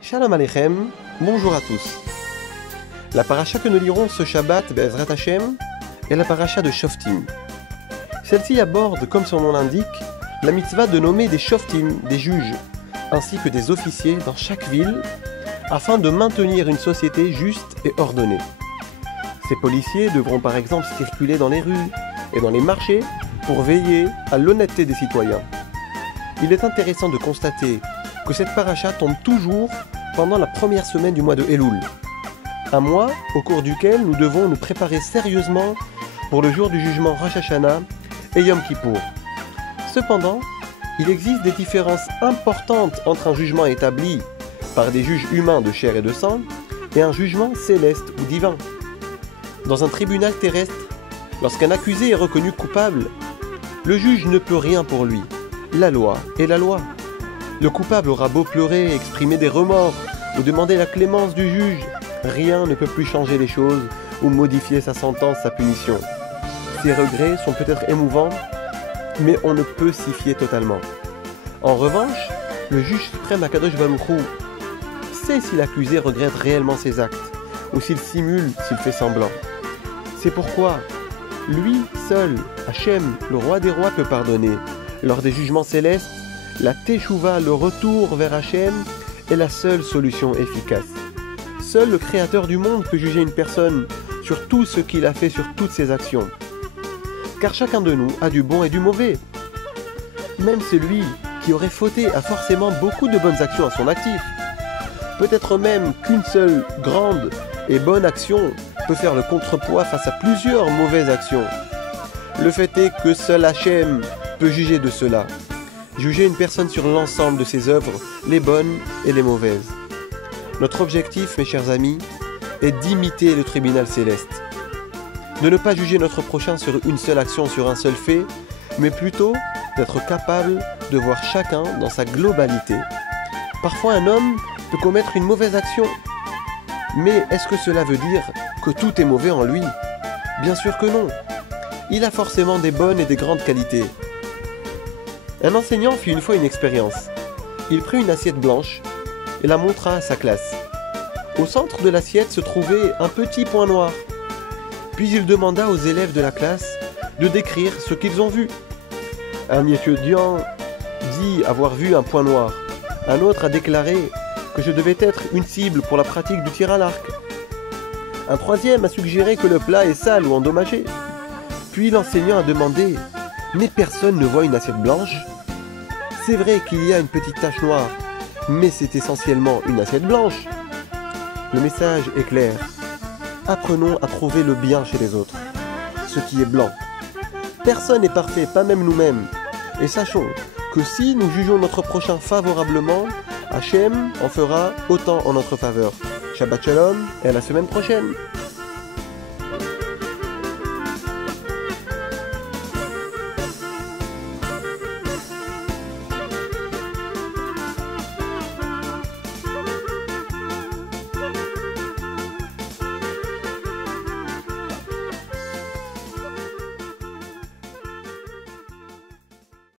Shalom Aleichem, bonjour à tous. La paracha que nous lirons ce Shabbat Be'ezrat Hashem est la paracha de Shoftim. Celle-ci aborde, comme son nom l'indique, la mitzvah de nommer des Shoftim, des juges, ainsi que des officiers dans chaque ville, afin de maintenir une société juste et ordonnée. Ces policiers devront par exemple circuler dans les rues et dans les marchés pour veiller à l'honnêteté des citoyens. Il est intéressant de constater que cette paracha tombe toujours pendant la première semaine du mois de Elul, un mois au cours duquel nous devons nous préparer sérieusement pour le jour du jugement Rosh Hashanah et Yom Kippour. Cependant, il existe des différences importantes entre un jugement établi par des juges humains de chair et de sang et un jugement céleste ou divin. Dans un tribunal terrestre, lorsqu'un accusé est reconnu coupable, le juge ne peut rien pour lui. La loi est la loi. Le coupable aura beau pleurer, exprimer des remords ou demander la clémence du juge, rien ne peut plus changer les choses ou modifier sa sentence, sa punition. Ses regrets sont peut-être émouvants, mais on ne peut s'y fier totalement. En revanche, le juge suprême Akadosh Baruch Hu sait si l'accusé regrette réellement ses actes, ou s'il simule, s'il fait semblant. C'est pourquoi, lui seul, Hachem, le roi des rois, peut pardonner. Lors des jugements célestes, la Teshuvah, le retour vers Hachem, est la seule solution efficace. Seul le Créateur du monde peut juger une personne sur tout ce qu'il a fait, sur toutes ses actions. Car chacun de nous a du bon et du mauvais. Même celui qui aurait fauté a forcément beaucoup de bonnes actions à son actif. Peut-être même qu'une seule grande et bonne action peut faire le contrepoids face à plusieurs mauvaises actions. Le fait est que seul Hachem peut juger de cela. Juger une personne sur l'ensemble de ses œuvres, les bonnes et les mauvaises. Notre objectif, mes chers amis, est d'imiter le tribunal céleste. De ne pas juger notre prochain sur une seule action, sur un seul fait, mais plutôt d'être capable de voir chacun dans sa globalité. Parfois un homme peut commettre une mauvaise action, mais est-ce que cela veut dire que tout est mauvais en lui? Bien sûr que non. Il a forcément des bonnes et des grandes qualités. Un enseignant fit une fois une expérience. Il prit une assiette blanche et la montra à sa classe. Au centre de l'assiette se trouvait un petit point noir. Puis il demanda aux élèves de la classe de décrire ce qu'ils ont vu. Un étudiant dit avoir vu un point noir. Un autre a déclaré que je devais être une cible pour la pratique du tir à l'arc. Un troisième a suggéré que le plat est sale ou endommagé. Puis l'enseignant a demandé « Mais personne ne voit une assiette blanche ?» C'est vrai qu'il y a une petite tache noire, mais c'est essentiellement une assiette blanche. Le message est clair. Apprenons à trouver le bien chez les autres, ce qui est blanc. Personne n'est parfait, pas même nous-mêmes. Et sachons que si nous jugeons notre prochain favorablement, Hachem en fera autant en notre faveur. Shabbat Shalom et à la semaine prochaine.